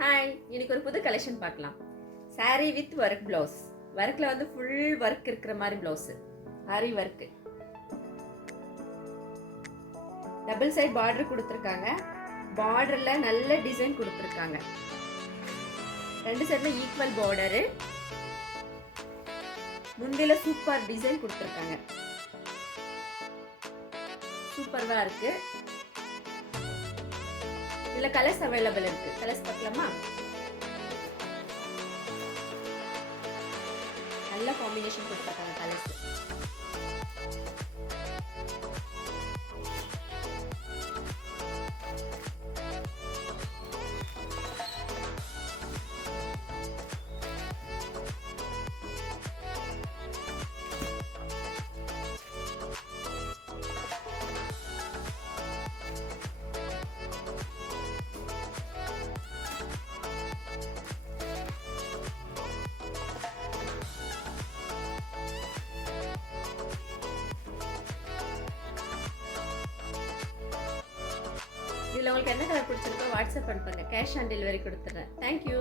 ஹாய், இன்னைக்கு ஒரு புது கலெக்ஷன் பார்க்கலாம். saree with work blouse. ஒர்க்கில் வந்து ஃபுல் ஒர்க் இருக்கிற மாதிரி ப்ளவுஸு, ஆரி ஒர்க்கு. டபுள் சைட் பார்டர் கொடுத்துருக்காங்க. பார்டரில் நல்ல டிசைன் கொடுத்துருக்காங்க. ரெண்டு சைடில் ஈக்குவல் பார்டரு. முந்தில சூப்பர் டிசைன் கொடுத்துருக்காங்க. சூப்பராக இருக்கு. இதில் கலர்ஸ் அவைலபிள் இருக்கு. கலர்ஸ் பார்க்கலாமா? நல்ல காம்பினேஷன் கொடுத்துருக்காங்க கலர்ஸ். இதில் உங்களுக்கு என்ன கலர் பிடிச்சிருக்கோ வாட்ஸ்அப் பண்ணுங்க. கேஷ் ஆன் டெலிவரி கொடுத்துட்றேன். தேங்க்யூ.